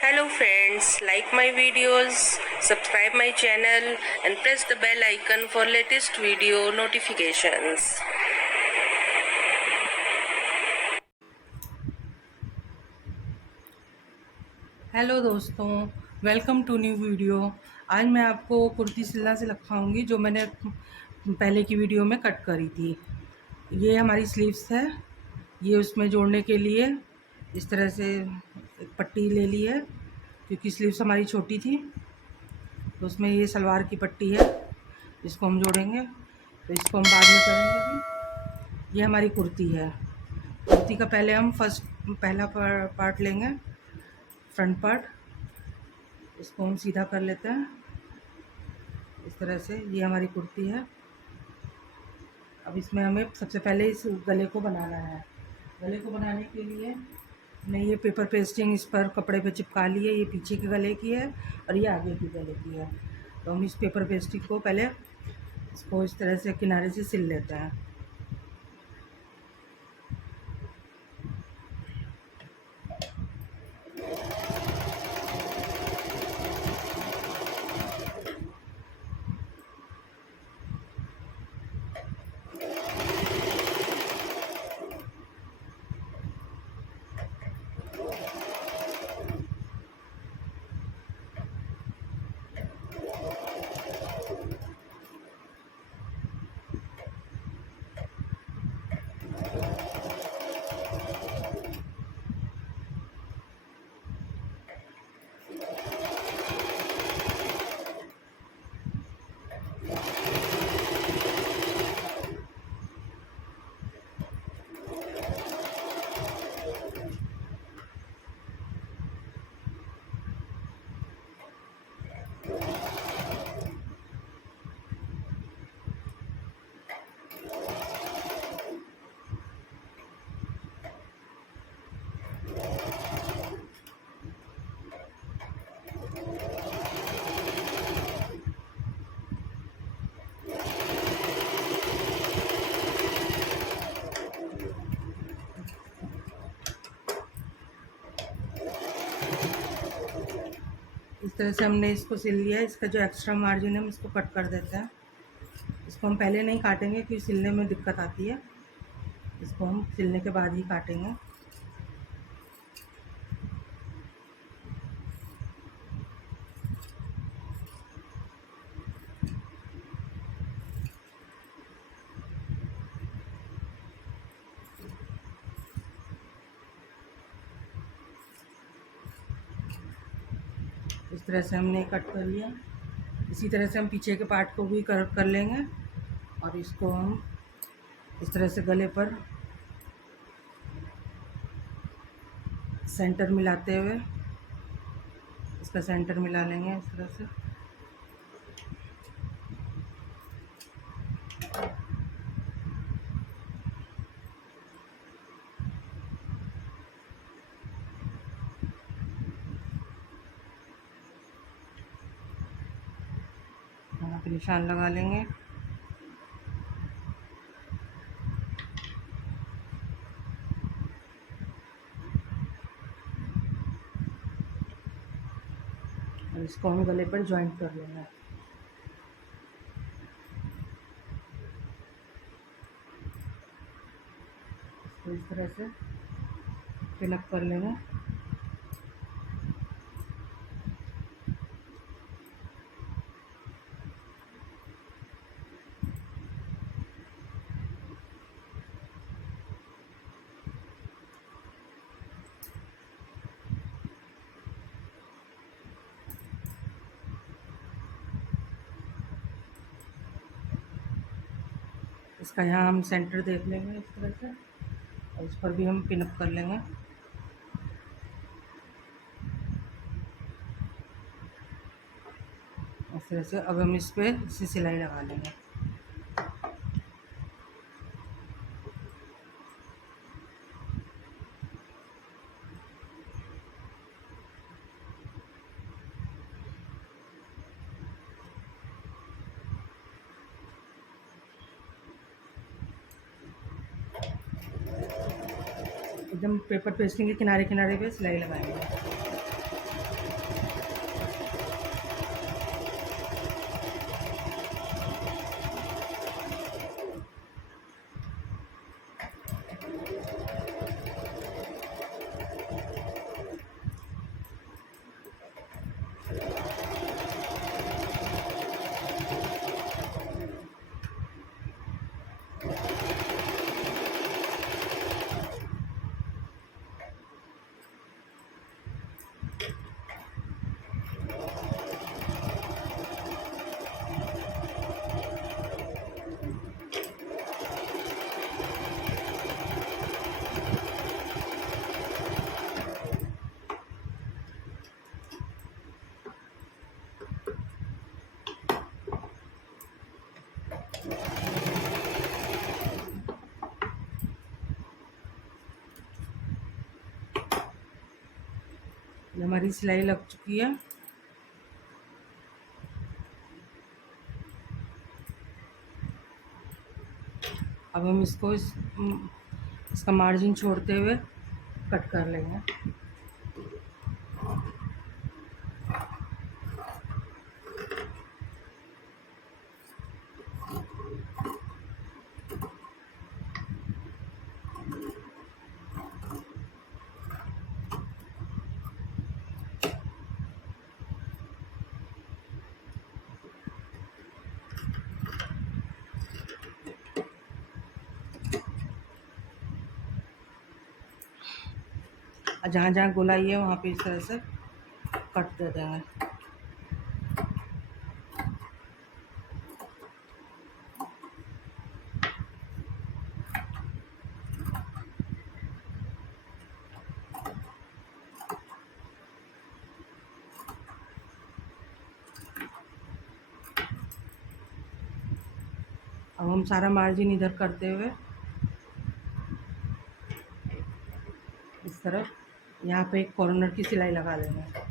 Hello friends, like my videos, subscribe my channel and press the bell icon for latest video notifications. Hello दोस्तों, welcome to new video. आज मैं आपको कुर्ती सिलना से दिखाऊंगी जो मैंने पहले की वीडियो में कट करी थी। ये हमारी स्लीव्स है। ये उसमें जोड़ने के लिए इस तरह से एक पट्टी ले ली है, क्योंकि स्लीव्स हमारी छोटी थी। तो उसमें ये सलवार की पट्टी है, इसको हम जोड़ेंगे। तो इसको हम बाद में करेंगे। अभी ये हमारी कुर्ती है। कुर्ती का पहले हम पहला पार्ट लेंगे, फ्रंट पार्ट। इसको हम सीधा कर लेते हैं इस तरह से। ये हमारी कुर्ती है। अब इसमें हमें सबसे पहले इस गले को बनाना है। गले को बनाने के लिए मैंने ये पेपर पेस्टिंग इस पर कपड़े पे चिपका ली है। ये पीछे के गले की है और ये आगे की गले की है। तो हम इस पेपर पेस्टिंग को पहले इसको इस तरह से किनारे से सिल लेते हैं। इस तरह से हमने इसको सिल लिया है। इसका जो एक्स्ट्रा मार्जिन है हम इसको कट कर देते हैं। इसको हम पहले नहीं काटेंगे क्योंकि सिलने में दिक्कत आती है। इसको हम सिलने के बाद ही काटेंगे। इस तरह से हमने कट कर लिया। इसी तरह से हम पीछे के पार्ट को भी कर लेंगे और इसको हम इस तरह से गले पर सेंटर मिलाते हुए इसका सेंटर मिला लेंगे इस तरह से। यहाँ पे निशान लगा लेंगे। और इसको हम गले पर जॉइंट कर लेंगे। इसको इस तरह से पिन अप कर लेंगे। इसका यहाँ हम सेंटर देख लेंगे इस तरह से और इस पर भी हम पिन अप कर लेंगे। इस तरह से अब हम इस पर इसी सिलाई लगा लेंगे। एकदम पेपर पेस्टिंग के किनारे किनारे पे सिलाई लगाएंगे। हमारी सिलाई लग चुकी है। अब हम इसको इसका मार्जिन छोड़ते हुए कट कर लेंगे। जहाँ जहाँ गोलाई है वहाँ पे इस तरह से कट दे देंगे। अब हम सारा मार्जिन इधर करते हुए इस तरफ यहाँ पे एक कॉर्नर की सिलाई लगा लेंगे।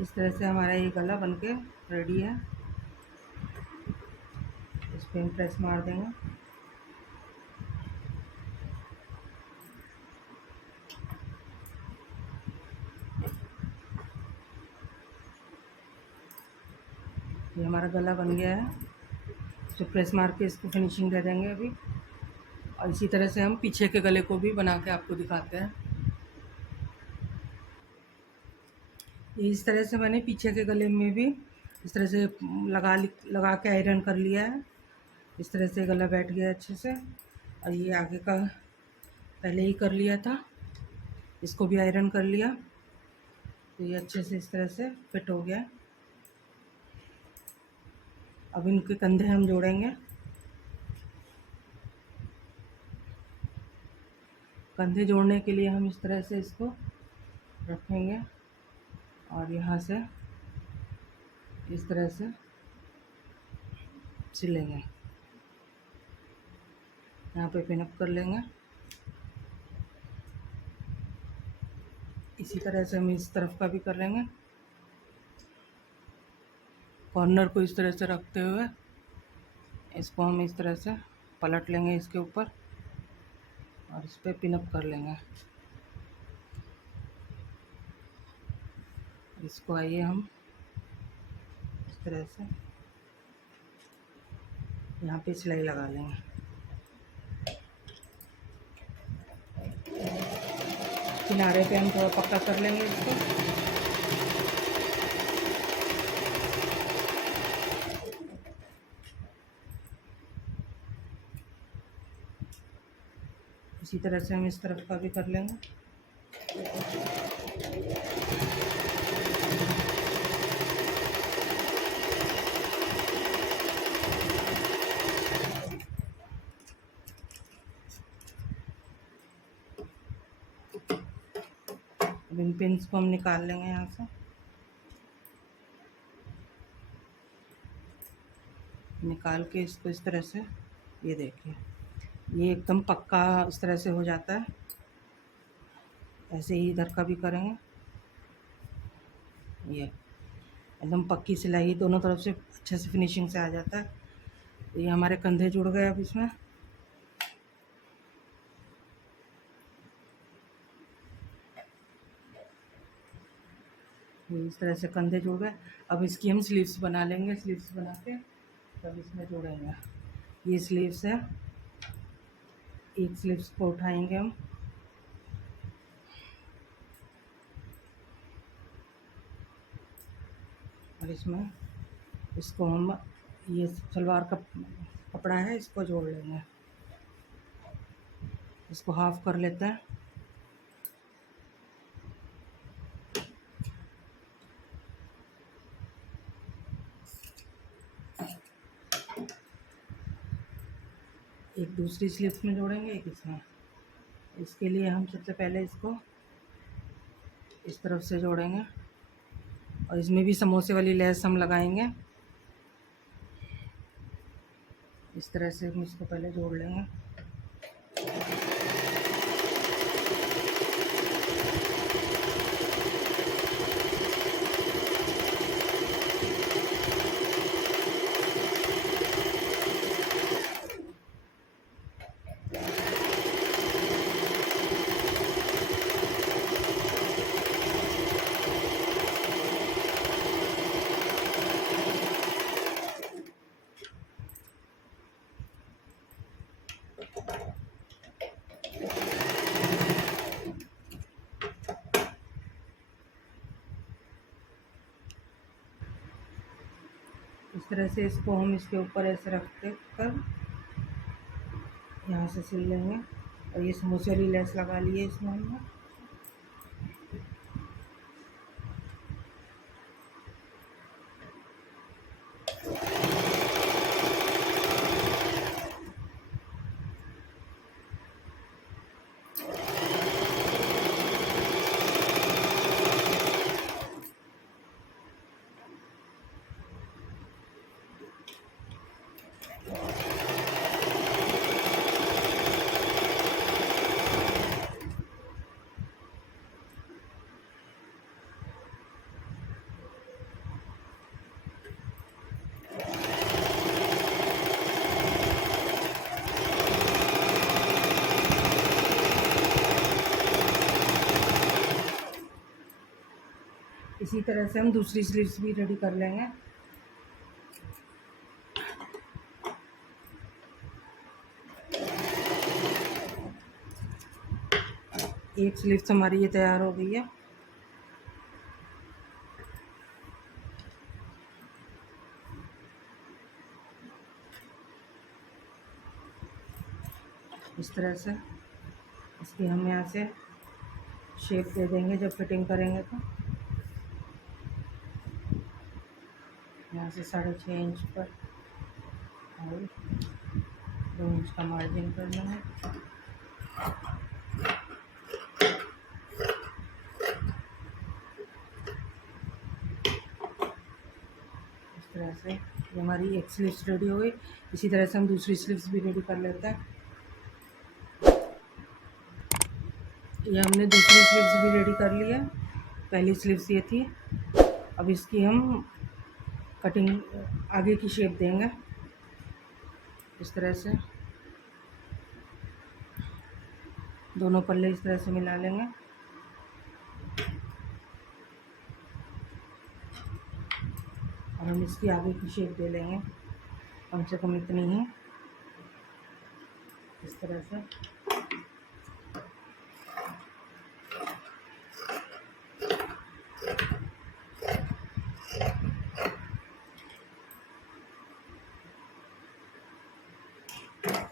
इस तरह से हमारा ये गला बनके रेडी है। इस पर हम प्रेस मार देंगे। ये हमारा गला बन गया है। इसको प्रेस मार के इसको फिनिशिंग दे देंगे अभी। और इसी तरह से हम पीछे के गले को भी बना के आपको दिखाते हैं। ये इस तरह से मैंने पीछे के गले में भी इस तरह से लगा के आयरन कर लिया है। इस तरह से गला बैठ गया अच्छे से। और ये आगे का पहले ही कर लिया था, इसको भी आयरन कर लिया, तो ये अच्छे से इस तरह से फिट हो गया। अब इनके कंधे हम जोड़ेंगे। कंधे जोड़ने के लिए हम इस तरह से इसको रखेंगे और यहाँ से इस तरह से सिलेंगे। यहाँ पे पिन अप कर लेंगे। इसी तरह से हम इस तरफ का भी कर लेंगे। कॉर्नर को इस तरह से रखते हुए इसको हम इस तरह से पलट लेंगे इसके ऊपर और इस पर पिन अप कर लेंगे। इसको आइए हम इस तरह से यहाँ पे सिलाई लगा लेंगे। किनारे पे हम थोड़ा पक्का कर लेंगे इसको। इसी तरह से हम इस तरफ का भी कर लेंगे। अब इन पिन्स को हम निकाल लेंगे यहाँ से। निकाल के इसको इस तरह से, ये देखिए, ये एकदम पक्का इस तरह से हो जाता है। ऐसे ही इधर का भी करेंगे। ये एकदम पक्की सिलाई दोनों तरफ से अच्छे से फिनिशिंग से आ जाता है। ये हमारे कंधे जुड़ गए अब इसमें। ये इस तरह से कंधे जुड़ गए। अब इसकी हम स्लीव्स बना लेंगे। स्लीव्स बना के तब इसमें जोड़ेंगे। ये स्लीव्स है, एक स्लीव्स को उठाएंगे हम, और इसमें इसको हम, ये सलवार का कपड़ा है, इसको जोड़ लेंगे। इसको हाफ कर लेते हैं। एक दूसरी स्लीव्स में जोड़ेंगे, एक इसमें। इसके लिए हम सबसे पहले इसको इस तरफ से जोड़ेंगे और इसमें भी समोसे वाली लेस हम लगाएंगे। इस तरह से हम इसको पहले जोड़ लेंगे। इस तरह से इसको हम इसके ऊपर ऐसे रख के कर यहाँ से सिल लेंगे। और ये समोसे वाली लेस लगा ली है इसमें हमने। इसी तरह से हम दूसरी स्लीव्स भी रेडी कर लेंगे। एक स्लीव्स हमारी ये तैयार हो गई है। इस तरह से इसकी हम यहाँ से शेप दे देंगे जब फिटिंग करेंगे तो। यहाँ से 6.5 इंच पर और 2 इंच का मार्जिन कर लेंगे। इस तरह से ये हमारी एक स्लीव्स रेडी हो गई। इसी तरह से हम दूसरी स्लीव्स भी रेडी कर लेते हैं। ये हमने दूसरी स्लीव्स भी रेडी कर ली है। पहली स्लीव्स ये थी। अब इसकी हम कटिंग आगे की शेप देंगे इस तरह से। दोनों पल्ले इस तरह से मिला लेंगे और हम इसकी आगे की शेप दे लेंगे, कम से कम इतनी ही, इस तरह से।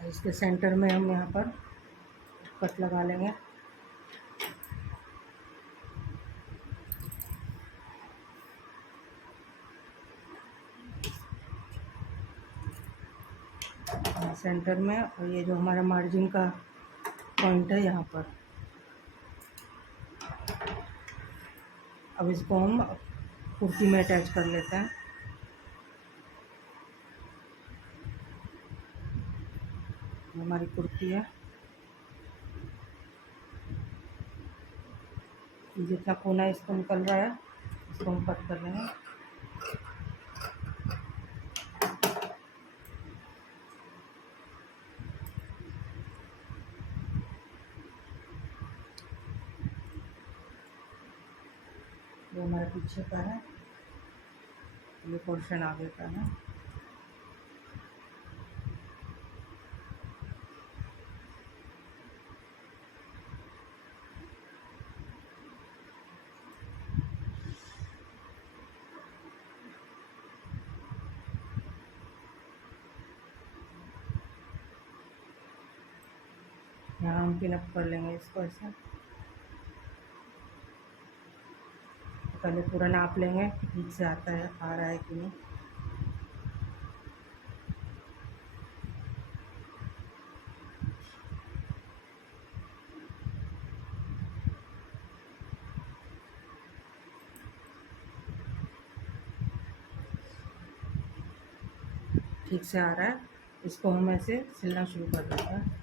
इसके सेंटर में हम यहाँ पर कट लगा लेंगे। सेंटर में, और ये जो हमारा मार्जिन का पॉइंट है यहाँ पर। अब इसको हम कुर्ती में अटैच कर लेते हैं। हमारी कुर्ती है, जितना कोना इसको निकल रहा है इसको हम कट कर लेंगे। ये हमारा पीछे का है, ये पोर्शन आगे का है। यहाँ हम पिनअप कर लेंगे इसको ऐसे। पहले पूरा नाप लेंगे कि ठीक से आता है, आ रहा है कि नहीं। ठीक से आ रहा है, इसको हम ऐसे सिलना शुरू कर देते हैं।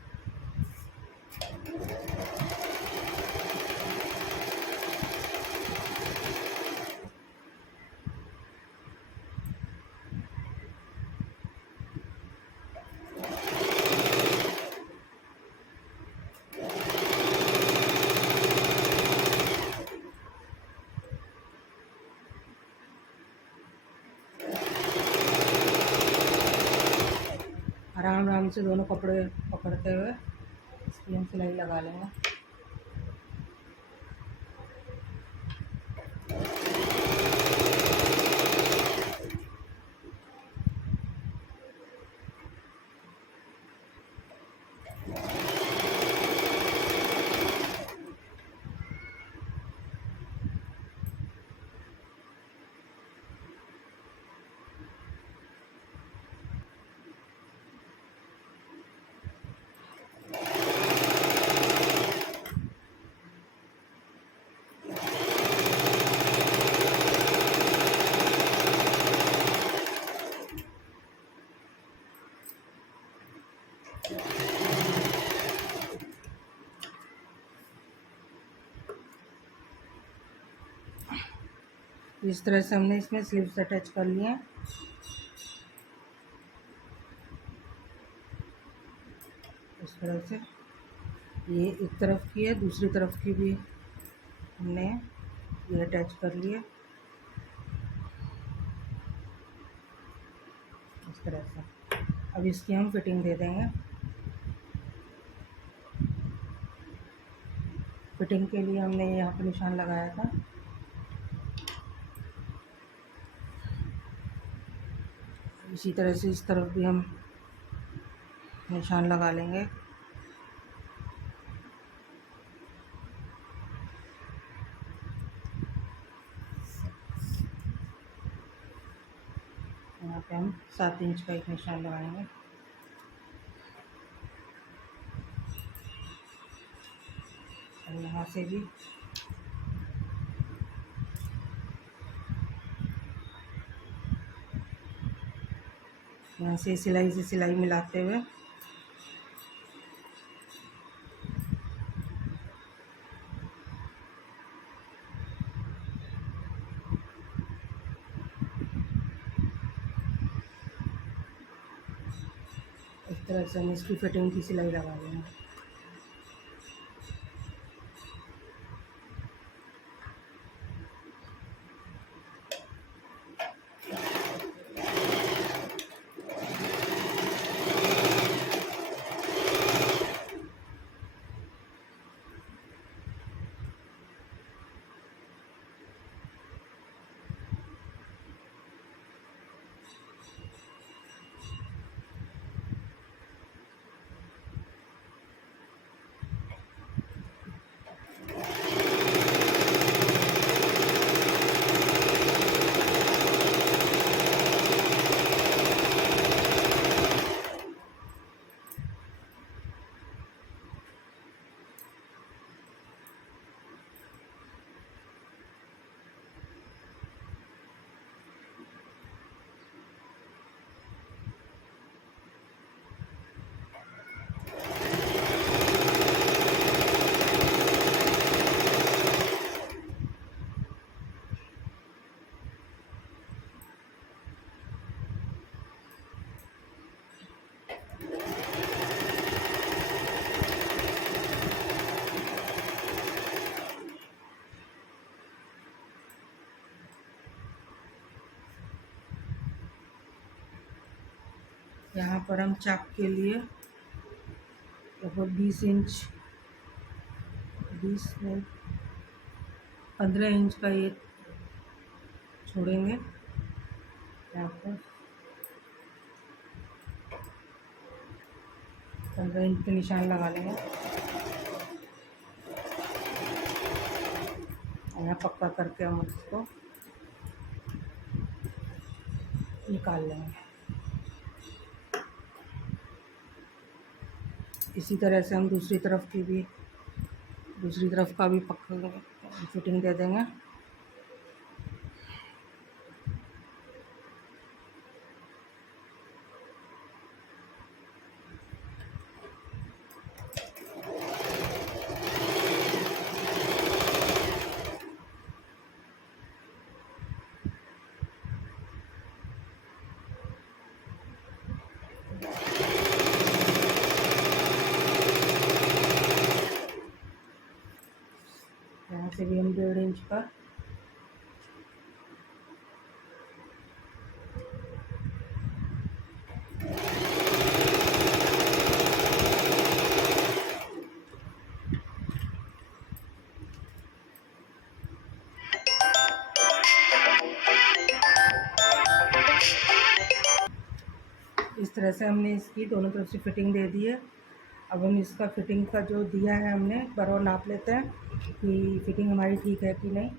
आराम आराम से दोनों कपड़े पकड़ते हुए इसकी हम सिलाई लगा लेंगे। इस तरह से हमने इसमें स्लीव्स अटैच कर लिए हैं। इस तरह से ये एक तरफ की है, दूसरी तरफ की भी हमने ये अटैच कर लिए इस तरह से। अब इसकी हम फिटिंग दे देंगे। फिटिंग के लिए हमने यहाँ पर निशान लगाया था, इसी तरह से इस तरफ भी हम निशान लगा लेंगे। यहाँ पे हम 7 इंच का एक निशान लगाएंगे। और यहाँ से भी यहाँ से सिलाई मिलाते हुए इस तरह से हम इसकी फिटिंग की सिलाई लगा लेंगे। यहाँ पर हम चाक के लिए लगभग 20 नहीं 15 इंच का ये छोड़ेंगे। यहाँ पर 15 इंच के निशान लगा लेंगे और यहाँ पक्का करके हम उसको निकाल लेंगे। इसी तरह से हम दूसरी तरफ का भी पक्का फिटिंग दे देंगे। यहाँ से भी हम 1.5 इंच का इस तरह से हमने इसकी दोनों तरफ से फिटिंग दे दी है। अब हम इसका फिटिंग का जो दिया है हमने एक बार और नाप लेते हैं कि फिटिंग हमारी ठीक है कि नहीं,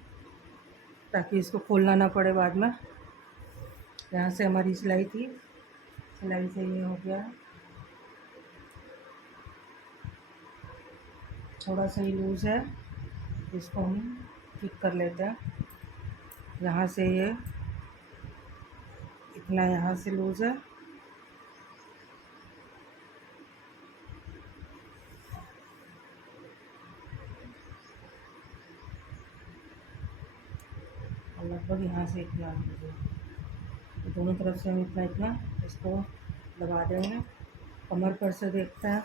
ताकि इसको खोलना ना पड़े बाद में। यहाँ से हमारी सिलाई थी, सिलाई से ये हो गया, थोड़ा सा ही लूज़ है, इसको हम ठीक कर लेते हैं। यहाँ से ये इतना यहाँ से लूज़ है, और लगभग यहाँ से इतना लूज़ है। तो दोनों तरफ से हम इतना इतना इसको दबा देंगे। कमर पर से देखते हैं,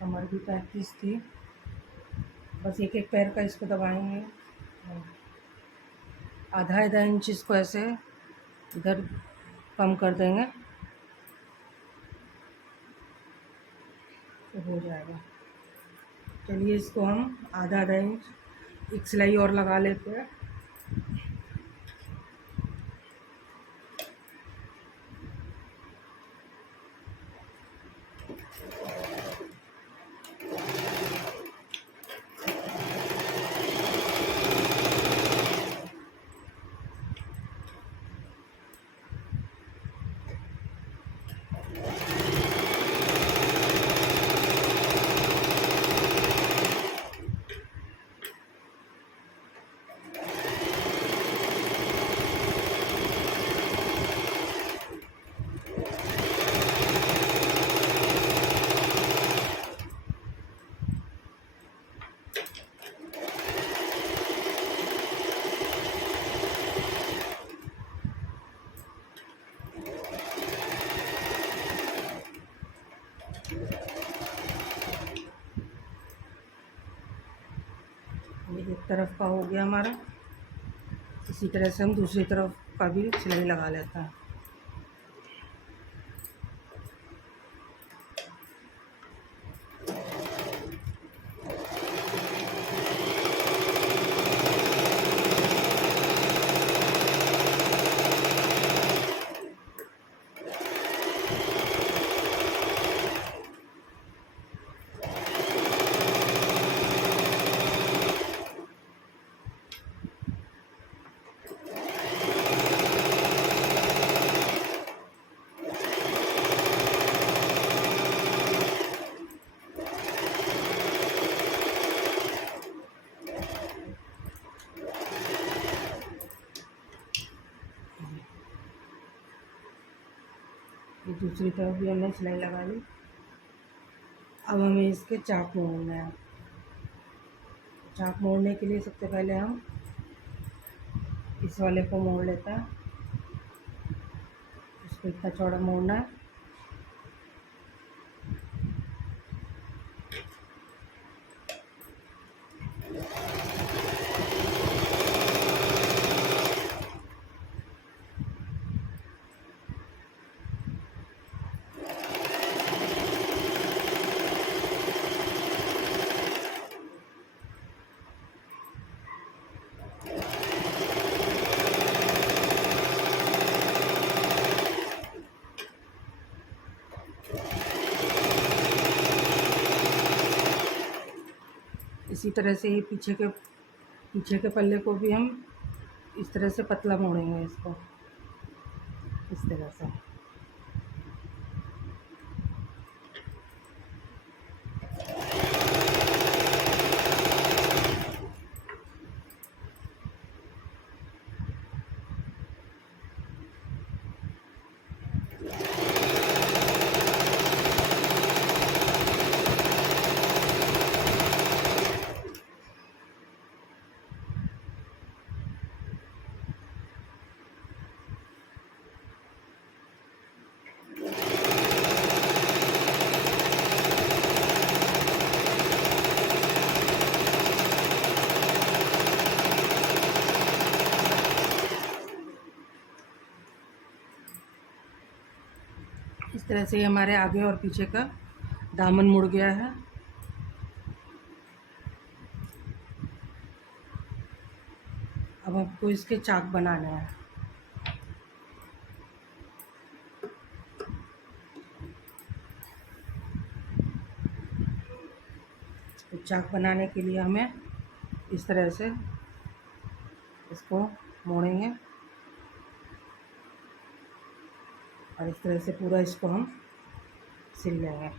कमर भी 35 थी, बस एक एक पैर का इसको दबाएंगे। आधा इंच इसको ऐसे इधर कम कर देंगे तो हो जाएगा। चलिए इसको हम आधा इंच एक सिलाई और लगा लेते हैं। ये एक तरफ का हो गया हमारा। इसी तरह से हम दूसरी तरफ का भी सिलाई लगा लेते हैं। ये दूसरी तरफ भी हमने सिलाई लगा ली। अब हमें इसके चाक मोड़ना है। चाक मोड़ने के लिए सबसे पहले हम इस वाले को मोड़ लेते हैं। इसको इतना चौड़ा मोड़ना है। इसी तरह से ये पीछे के पल्ले को भी हम इस तरह से पतला मोड़ेंगे इसको, इस तरह से। इस तरह से हमारे आगे और पीछे का दामन मुड़ गया है। अब हमको इसके चाक बनाने हैं। तो चाक बनाने के लिए हमें इस तरह से इसको मोड़ेंगे और इस तरह से पूरा इसको हम सिल लेंगे।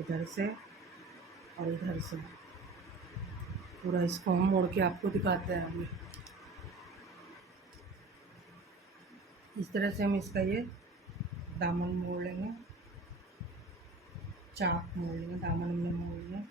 इधर से और इधर से पूरा इसको हम मोड़ के आपको दिखाते हैं अभी। इस तरह से हम इसका ये दामन मोड़ लेंगे, चाक मोड़ लेंगे, दामन हमने मोड़ लिया।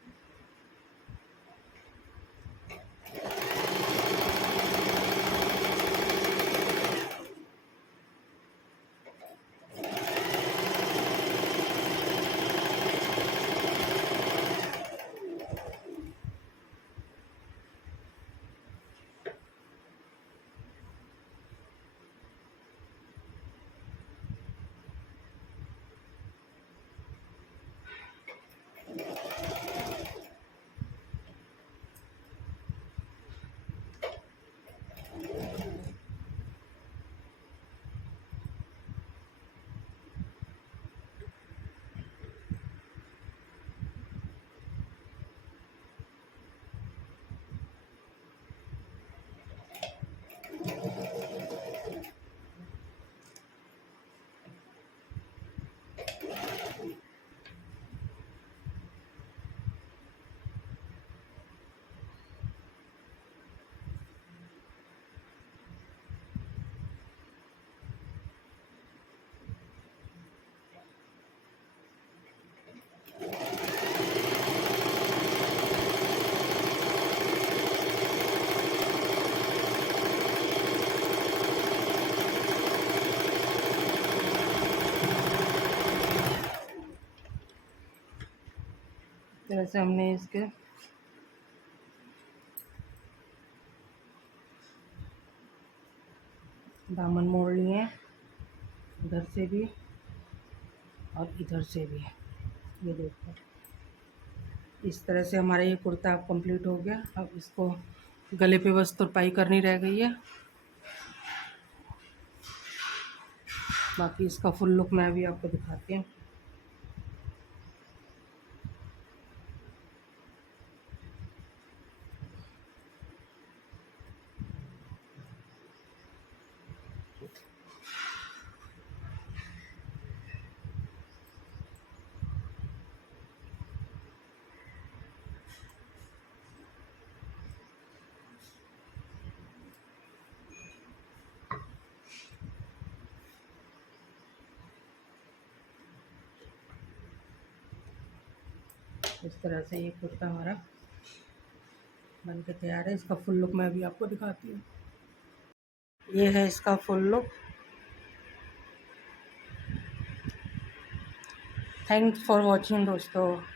तरह से हमने इसके दामन मोड़ लिए, इधर से भी और इधर से भी। ये देखो, इस तरह से हमारा ये कुर्ता कंप्लीट हो गया। अब इसको गले पे बस तुरपाई करनी रह गई है, बाकी इसका फुल लुक मैं भी आपको दिखाती हूँ। इस तरह से ये कुर्ता हमारा बन के तैयार है। इसका फुल लुक मैं भी आपको दिखाती हूँ। ये है इसका full look. Thanks for watching दोस्तों।